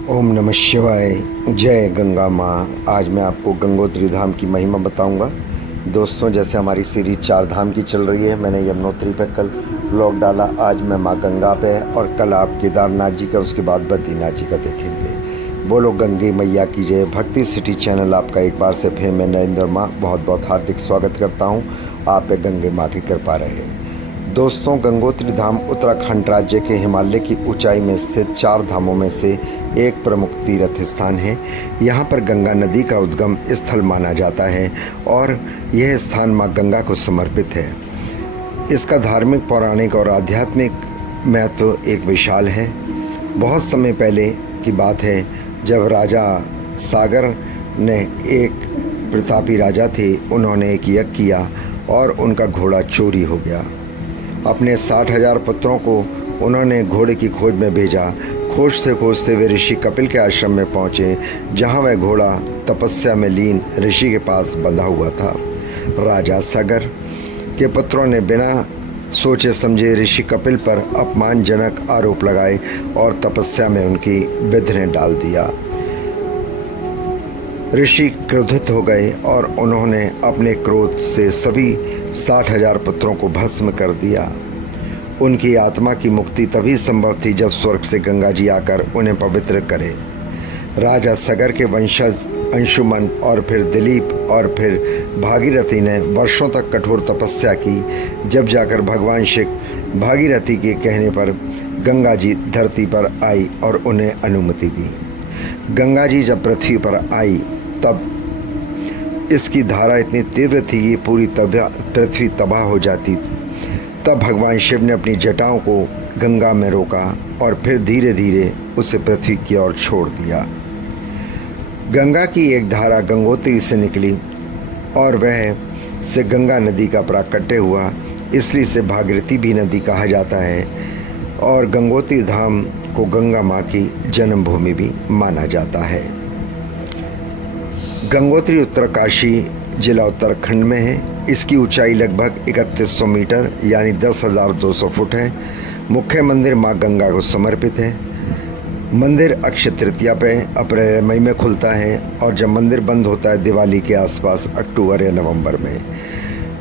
ओम नमः शिवाय। जय गंगा माँ। आज मैं आपको गंगोत्री धाम की महिमा बताऊंगा। दोस्तों, जैसे हमारी सीरीज 4 धाम की चल रही है, मैंने यमुनोत्री पे कल ब्लॉग डाला। आज मैं माँ गंगा पे और कल आप केदारनाथ जी का, उसके बाद बद्रीनाथ जी का देखेंगे। बोलो गंगे मैया की जय। भक्ति सिटी चैनल आपका एक बार से फिर मैं नरेंद्र माँ बहुत बहुत हार्दिक स्वागत करता हूँ। आप पे गंगे माँ की कृपा रहे। दोस्तों, गंगोत्री धाम उत्तराखंड राज्य के हिमालय की ऊंचाई में स्थित 4 धामों में से एक प्रमुख तीर्थ स्थान है। यहाँ पर गंगा नदी का उद्गम स्थल माना जाता है और यह स्थान माँ गंगा को समर्पित है। इसका धार्मिक, पौराणिक और आध्यात्मिक महत्व एक विशाल है। बहुत समय पहले की बात है, जब राजा सागर ने, एक प्रतापी राजा थे, उन्होंने एक यज्ञ किया और उनका घोड़ा चोरी हो गया। अपने 60,000 पुत्रों को उन्होंने घोड़े की खोज में भेजा। खोजते खोजते वे ऋषि कपिल के आश्रम में पहुँचे, जहाँ वह घोड़ा तपस्या में लीन ऋषि के पास बंधा हुआ था। राजा सागर के पुत्रों ने बिना सोचे समझे ऋषि कपिल पर अपमानजनक आरोप लगाए और तपस्या में उनकी विघ्न डाल दिया। ऋषि क्रोधित हो गए और उन्होंने अपने क्रोध से सभी 60,000 पुत्रों को भस्म कर दिया। उनकी आत्मा की मुक्ति तभी संभव थी जब स्वर्ग से गंगा जी आकर उन्हें पवित्र करे। राजा सगर के वंशज अंशुमन और फिर दिलीप और फिर भागीरथी ने वर्षों तक कठोर तपस्या की। जब जाकर भगवान शिव भागीरथी के कहने पर गंगा जी धरती पर आई और उन्हें अनुमति दी। गंगा जी जब पृथ्वी पर आई तब इसकी धारा इतनी तीव्र थी कि पूरी पृथ्वी तबाह हो जाती थी। तब भगवान शिव ने अपनी जटाओं को गंगा में रोका और फिर धीरे धीरे उसे पृथ्वी की ओर छोड़ दिया। गंगा की एक धारा गंगोत्री से निकली और वह से गंगा नदी का प्राकट्य हुआ, इसलिए इसे भागीरथी भी नदी कहा जाता है और गंगोत्री धाम को गंगा माँ की जन्मभूमि भी माना जाता है। गंगोत्री उत्तरकाशी जिला उत्तराखंड में है। इसकी ऊंचाई लगभग 3100 मीटर यानी 10,200 फुट है। मुख्य मंदिर माँ गंगा को समर्पित है। मंदिर अक्षय तृतीया पे अप्रैल मई में खुलता है और जब मंदिर बंद होता है दिवाली के आसपास अक्टूबर या नवंबर में।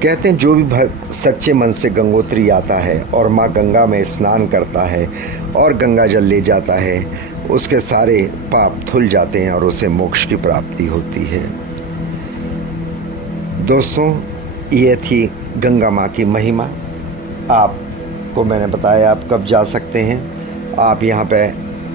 कहते हैं जो भी भक्त सच्चे मन से गंगोत्री आता है और माँ गंगा में स्नान करता है और गंगा जल ले जाता है, उसके सारे पाप धुल जाते हैं और उसे मोक्ष की प्राप्ति होती है। दोस्तों, ये थी गंगा माँ की महिमा। आपको मैंने बताया आप कब जा सकते हैं। आप यहाँ पे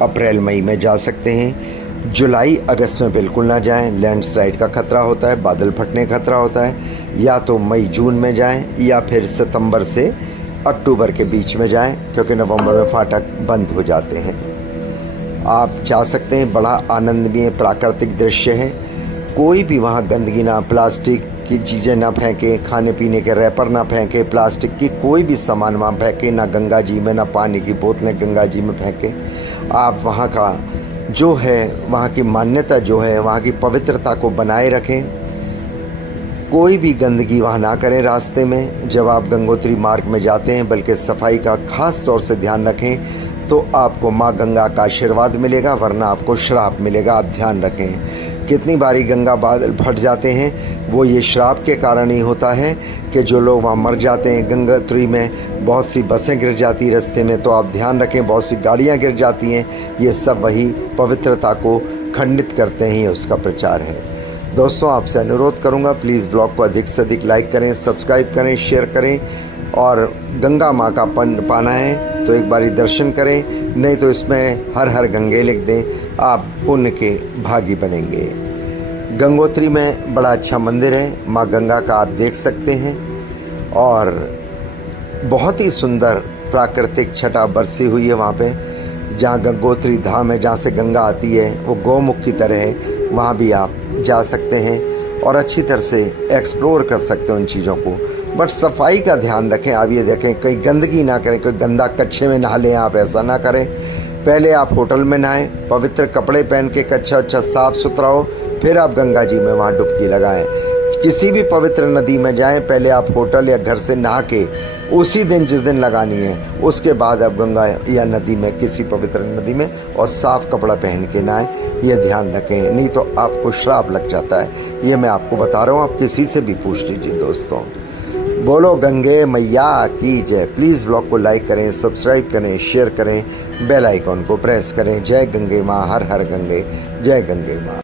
अप्रैल मई में जा सकते हैं। जुलाई अगस्त में बिल्कुल ना जाएं, लैंडस्लाइड का खतरा होता है, बादल फटने का खतरा होता है। या तो मई जून में जाएं या फिर सितंबर से अक्टूबर के बीच में जाएं, क्योंकि नवंबर में फाटक बंद हो जाते हैं। आप जा सकते हैं। बड़ा आनंदमय प्राकृतिक दृश्य है। कोई भी वहाँ गंदगी ना, प्लास्टिक की चीज़ें ना फेंके, खाने पीने के रैपर ना फेंके, प्लास्टिक की कोई भी सामान वहाँ फेंके ना, गंगा जी में ना पानी की बोतलें गंगा जी में फेंके। आप वहाँ का जो है, वहाँ की मान्यता जो है, वहाँ की पवित्रता को बनाए रखें। कोई भी गंदगी वहाँ ना करें रास्ते में जब आप गंगोत्री मार्ग में जाते हैं, बल्कि सफाई का खास तौर से ध्यान रखें, तो आपको माँ गंगा का आशीर्वाद मिलेगा, वरना आपको श्राप मिलेगा। आप ध्यान रखें। कितनी बारी गंगा बादल फट जाते हैं, वो ये श्राप के कारण ही होता है कि जो लोग वहाँ मर जाते हैं। गंगोत्री में बहुत सी बसें गिर जाती रास्ते में, तो आप ध्यान रखें। बहुत सी गाड़ियाँ गिर जाती हैं। ये सब वही पवित्रता को खंडित करते हैं, उसका प्रचार है। दोस्तों, आपसे अनुरोध करूँगा, प्लीज़ ब्लॉग को अधिक से अधिक लाइक करें, सब्सक्राइब करें, शेयर करें और गंगा माँ का पाना है तो एक बारी दर्शन करें, नहीं तो इसमें हर हर गंगे लिख दें। आप पुण्य के भागी बनेंगे। गंगोत्री में बड़ा अच्छा मंदिर है, माँ गंगा का आप देख सकते हैं और बहुत ही सुंदर प्राकृतिक छटा बरसी हुई है वहाँ पे। जहाँ गंगोत्री धाम है, जहाँ से गंगा आती है, वो गौमुख की तरह है। वहाँ भी आप जा सकते हैं और अच्छी तरह से एक्सप्लोर कर सकते हैं उन चीज़ों को। बट सफाई का ध्यान रखें। आप ये देखें, कहीं गंदगी ना करें, कोई गंदा कच्छे में नहा लें, आप ऐसा ना करें। पहले आप होटल में नहाएं, पवित्र कपड़े पहन के, कच्छा अच्छा साफ़ सुथरा हो, फिर आप गंगा जी में वहाँ डुबकी लगाएं। किसी भी पवित्र नदी में जाएं, पहले आप होटल या घर से नहा के उसी दिन जिस दिन लगानी है उसके बाद आप गंगा या नदी में, किसी पवित्र नदी में, और साफ कपड़ा पहन के नहाएं। ये ध्यान रखें, नहीं तो आपको श्राप लग जाता है। ये मैं आपको बता रहा हूँ, आप किसी से भी पूछ लीजिए दोस्तों। बोलो गंगे मैया की जय। प्लीज़ व्लॉग को लाइक करें, सब्सक्राइब करें, शेयर करें, बेल आइकॉन को प्रेस करें। जय गंगे माँ, हर हर गंगे, जय गंगे माँ।